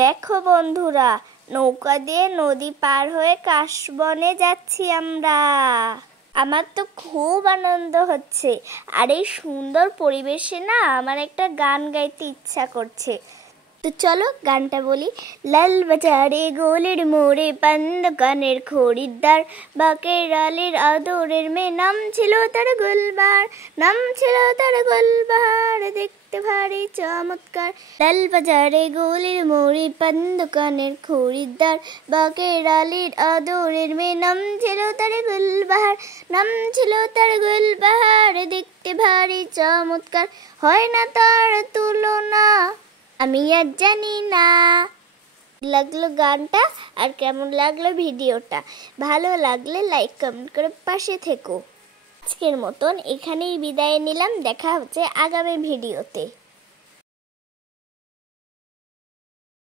দেখো বন্ধুরা, নৌকা দিয়ে নদী পার হয়ে কাশবনে যাচ্ছি আমরা। আমার তো খুব আনন্দ হচ্ছে। আর এই সুন্দর পরিবেশে না আমার একটা গান গাইতে ইচ্ছা করছে। তো চলো গানটা বলি। লাল বাজারে গোলের মোড়ে পান দোকানের খরিদ্দার, বাকের আলীর আদরের মেয়ে, নাম ছিল তার গুলবার, নাম ছিল তার গুলবার, দেখতে ভারী চমৎকার। লাল বাজারে গোলের মোড়ে পান দোকানের খরিদ্দার, বাকের আলীর আদরের মেয়ে, নাম ছিল তার গুলবাহার, নাম ছিল তার গুলবাহার, দেখতে ভারী চমৎকার, হয় না তার তুলনা আমি আর জানি না। লাগলো গানটা আর কেমন লাগলো ভিডিওটা? ভালো লাগলে লাইক কমেন্ট করে পাশে থেকো। আজকের মতন এখানেই বিদায় নিলাম। দেখা হচ্ছে আগামী ভিডিওতে।